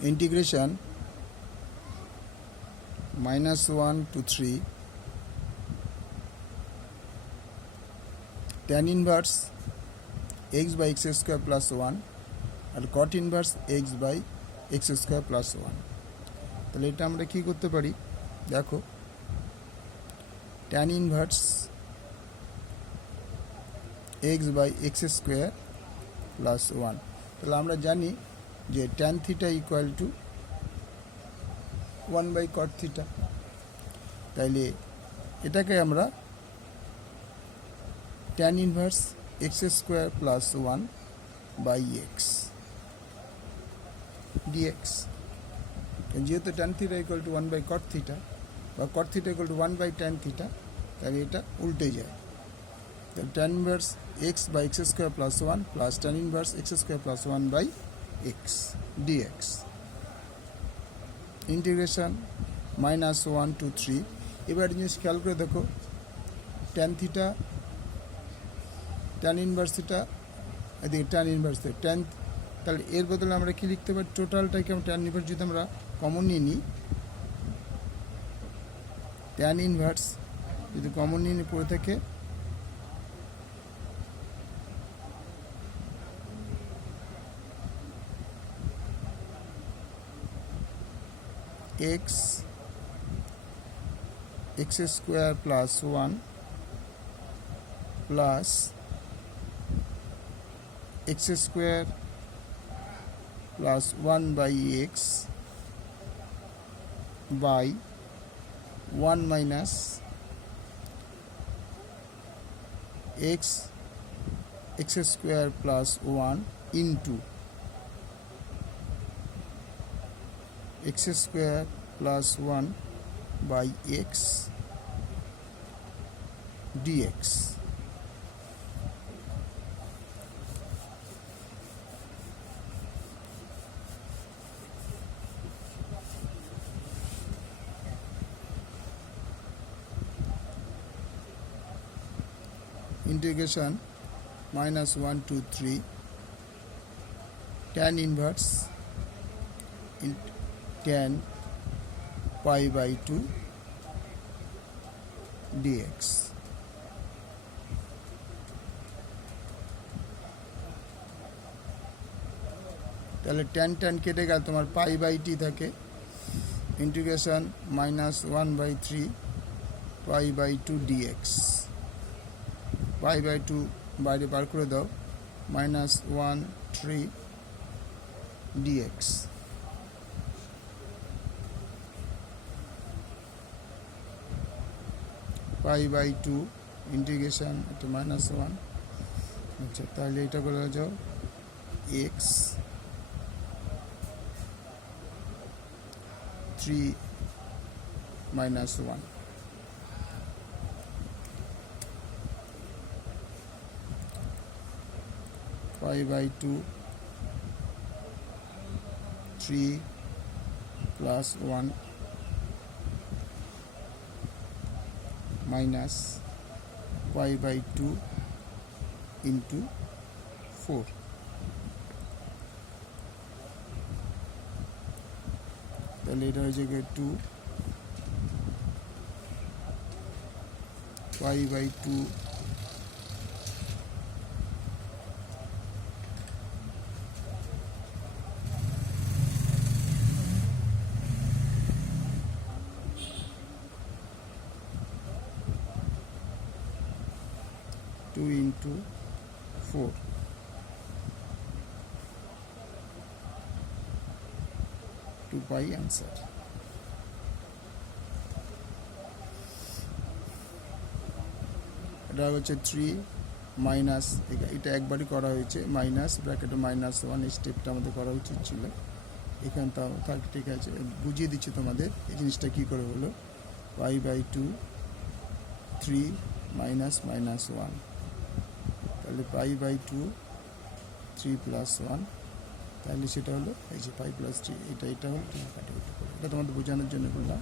integration -1 to 3 tan inverse x by x square plus 1 R cot inverse x by x square plus 1। তাহলে এটা আমরা কি করতে পারি, দেখো tan inverse x by x square plus 1। তাহলে আমরা জানি যে tan theta equal to 1 by cot theta। তাইলে এটাকে আমরা tan inverse x square plus 1 by x dx। যেহেতু tan theta equal to 1 by cot theta বা cot theta equal to 1 by tan theta, তাহলে এটা উল্টে যায়। তাহলে tan inverse x by x square plus 1 plus tan inverse x square plus 1 by x dx। Integration -1 to 3। এবার জিনিস খেয়াল করে দেখো, tan theta tan inverse theta এদিকে tan inverse tan, তাহলে এর বদলে আমরা কি লিখতে পারি, টোটালটাকে আমরা tan inverse যদি আমরা কমন নিয়ে নিই, tan inverse যদি কমন নিয়ে পড়ে থাকে x square plus 1 plus x square plus 1 by x by 1 minus x square plus 1 into x square plus 1 by x dx। Integration -1 to 3 tan inverse tan pi by 2 dx। তাহলে tan tan কেটে গেল, তোমার পাই by T থাকে। Integration -1 by 3 pi by 2 dx। Pi by 2 বাইরে বার করে দাও, -1 3 dx। Pi by 2 integration এটা -1। আচ্ছা, তাহলে এটা করে যাও x 3 -1 pi by 2 3 plus 1 minus pi by 2 into 4। তাহলে এটা হয়ে যাবে 2 pi by 2 2 into 4 2 pi answer। এটা হচ্ছে 3 মাইনাস, এটা একবারই করা হয়েছে, মাইনাস ব্র্যাকেটে -1 স্টেপটা আমাদের করা উচিত ছিল। এখানে তাও থাক, ঠিক আছে, বুঝিয়ে দিচ্ছি তোমাদের এই জিনিসটা কী করে হলো। pi by 2 3 minus -1, তাহলে pi by 2 3 plus 1, তাহলে সেটা হলো এই যে 5 plus 3, এটা হলো, এটা তোমাদের বোঝানোর জন্য বললাম।